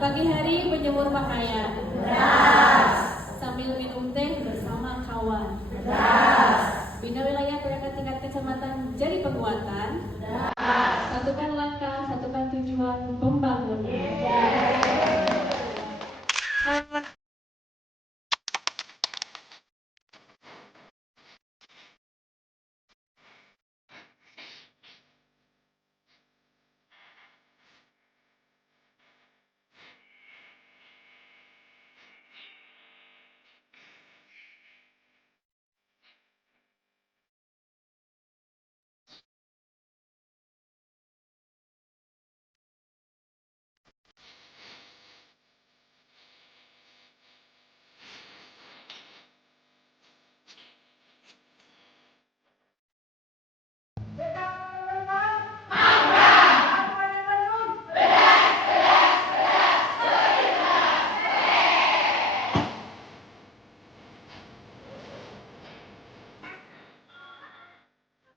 Pagi hari menjemur pakaian. Beras. Sambil minum teh bersama kawan. Beras. Bina wilayah perangkat tingkat kecamatan jadi penguatan. Beras. Satukan langkah, satukan tujuan pembangunan.